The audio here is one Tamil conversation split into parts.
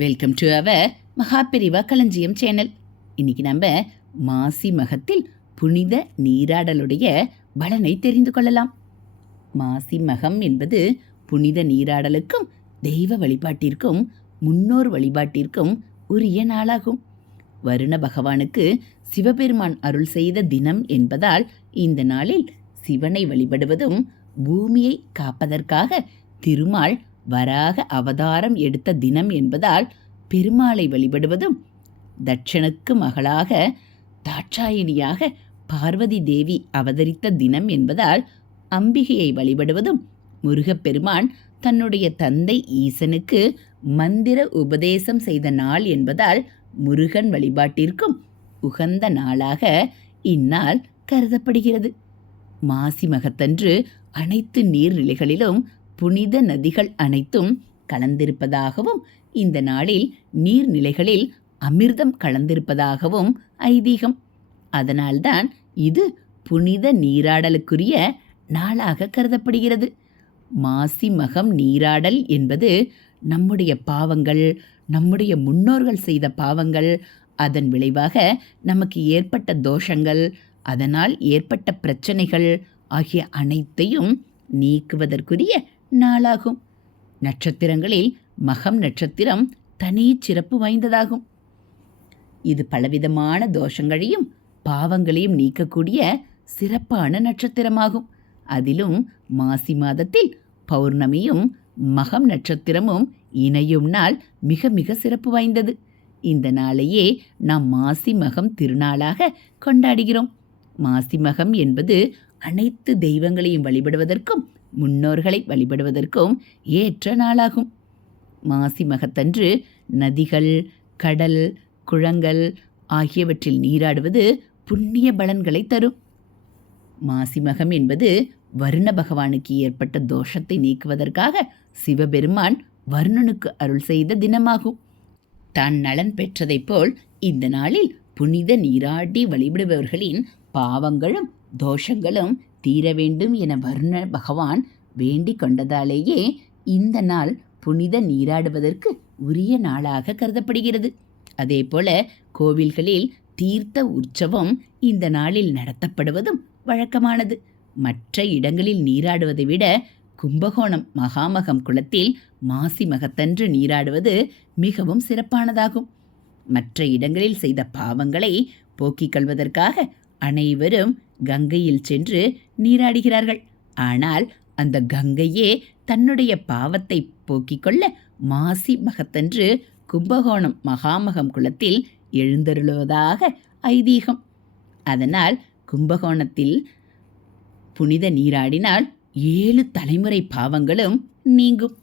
வெல்கம் டு அவர் மகாபெரிவா களஞ்சியம் சேனல். இன்னைக்கு நம்ம மாசி மகத்தில் புனித நீராடலுடைய பலனை தெரிந்து கொள்ளலாம். மாசி மகம் என்பது புனித நீராடலுக்கும் தெய்வ வழிபாட்டிற்கும் முன்னோர் வழிபாட்டிற்கும் உரிய நாளாகும். வருண பகவானுக்கு சிவபெருமான் அருள் செய்த தினம் என்பதால் இந்த நாளில் சிவனை வழிபடுவதும், பூமியை காப்பதற்காக திருமால் வராக அவதாரம் எடுத்த தினம் என்பதால் பெருமாளை வழிபடுவதும், தட்சனுக்கு மகளாக தாட்சாயினியாக பார்வதி தேவி அவதரித்த தினம் என்பதால் அம்பிகையை வழிபடுவதும், முருகப்பெருமான் தன்னுடைய தந்தை ஈசனுக்கு மந்திர உபதேசம் செய்த நாள் என்பதால் முருகன் வழிபாட்டிற்கும் உகந்த நாளாக இந்நாள் கருதப்படுகிறது. மாசி மகத்தன்று அனைத்து நீர்நிலைகளிலும் புனித நதிகள் அனைத்தும் கலந்திருப்பதாகவும், இந்த நாளில் நீர்நிலைகளில் அமிர்தம் கலந்திருப்பதாகவும் ஐதீகம். அதனால்தான் இது புனித நீராடலுக்குரிய நாளாக கருதப்படுகிறது. மாசி மகம் நீராடல் என்பது நம்முடைய பாவங்கள், நம்முடைய முன்னோர்கள் செய்த பாவங்கள், அதன் விளைவாக நமக்கு ஏற்பட்ட தோஷங்கள், அதனால் ஏற்பட்ட பிரச்சனைகள் ஆகிய அனைத்தையும் நீக்குவதற்குரிய நாளாகும். நட்சத்திரங்களில் மகம் நட்சத்திரம் தனி சிறப்பு வாய்ந்ததாகும். இது பலவிதமான தோஷங்களையும் பாவங்களையும் நீக்கக்கூடிய சிறப்பான நட்சத்திரமாகும். அதிலும் மாசி மாதத்தில் பௌர்ணமியும் மகம் நட்சத்திரமும் இணையும் நாள் மிக மிக சிறப்பு வாய்ந்தது. இந்த நாளையே நாம் மாசி மகம் திருநாளாக கொண்டாடுகிறோம். மாசி மகம் என்பது அனைத்து தெய்வங்களையும் வழிபடுவதற்கும் முன்னோர்களை வழிபடுவதற்கும் ஏற்ற நாளாகும். மாசி மகத்தன்று நதிகள், கடல், குளங்கள் ஆகியவற்றில் நீராடுவது புண்ணிய பலன்களை தரும். மாசி மகம் என்பது வருண பகவானுக்கு ஏற்பட்ட தோஷத்தை நீக்குவதற்காக சிவபெருமான் வருணனுக்கு அருள் செய்த தினமாகும். தான் நலன் பெற்றதைப் போல் இந்த நாளில் புனித நீராடி வழிபடுபவர்களின் பாவங்களும் தோஷங்களும் தீர வேண்டும் என வருண பகவான் வேண்டிக் கொண்டதாலேயே இந்த நாள் புனித நீராடுவதற்கு உரிய நாளாக கருதப்படுகிறது. அதே போல கோவில்களில் தீர்த்த உற்சவம் இந்த நாளில் நடத்தப்படுவதும் வழக்கமானது. மற்ற இடங்களில் நீராடுவதை விட கும்பகோணம் மகாமகம் குளத்தில் மாசி மகத்தன்று நீராடுவது மிகவும் சிறப்பானதாகும். மற்ற இடங்களில் செய்த பாவங்களை போக்கிக் கொள்வதற்காக அனைவரும் கங்கையில் சென்று நீராடுகிறார்கள். ஆனால் அந்த கங்கையே தன்னுடைய பாவத்தை போக்கிக் கொள்ள மாசி மகத்தன்று கும்பகோணம் மகாமகம் குளத்தில் எழுந்தருளுவதாக ஐதீகம். அதனால் கும்பகோணத்தில் புனித நீராடினால் 7 தலைமுறை பாவங்களும் நீங்கும்.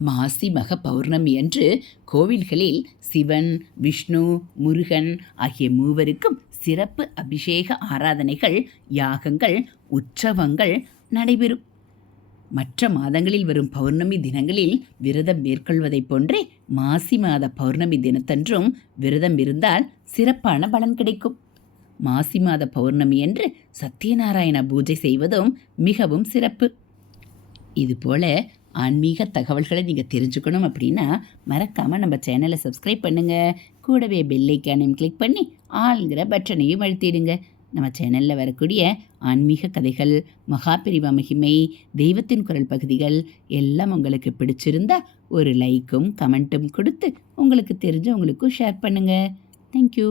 மாசி மக பௌர்ணமி அன்று கோவில்களில் சிவன், விஷ்ணு, முருகன் ஆகிய மூவருக்கும் சிறப்பு அபிஷேக ஆராதனைகள், யாகங்கள், உற்சவங்கள் நடைபெறும். மற்ற மாதங்களில் வரும் பௌர்ணமி தினங்களில் விரதம் மேற்கொள்வதைப் போன்றே மாசி மாத பௌர்ணமி தினத்தன்றும் விரதம் இருந்தால் சிறப்பான பலன் கிடைக்கும். மாசி மாத பௌர்ணமி என்று சத்யநாராயண பூஜை செய்வதும் மிகவும் சிறப்பு. இதுபோல் ஆன்மீக தகவல்களை நீங்கள் தெரிஞ்சுக்கணும் அப்படின்னா மறக்காமல் நம்ம சேனலை சப்ஸ்கிரைப் பண்ணுங்கள். கூடவே பெல் ஐக்கானையும் கிளிக் பண்ணி ஆளுங்கிற பட்டனையும் அழுத்திடுங்க. நம்ம சேனலில் வரக்கூடிய ஆன்மீக கதைகள், மகாபெரிவா மகிமை, தெய்வத்தின் குரல் பகுதிகள் எல்லாம் உங்களுக்கு பிடிச்சிருந்தா ஒரு லைக்கும் கமெண்ட்டும் கொடுத்து உங்களுக்கு தெரிஞ்சவங்களுக்கும் ஷேர் பண்ணுங்கள். தேங்க்யூ.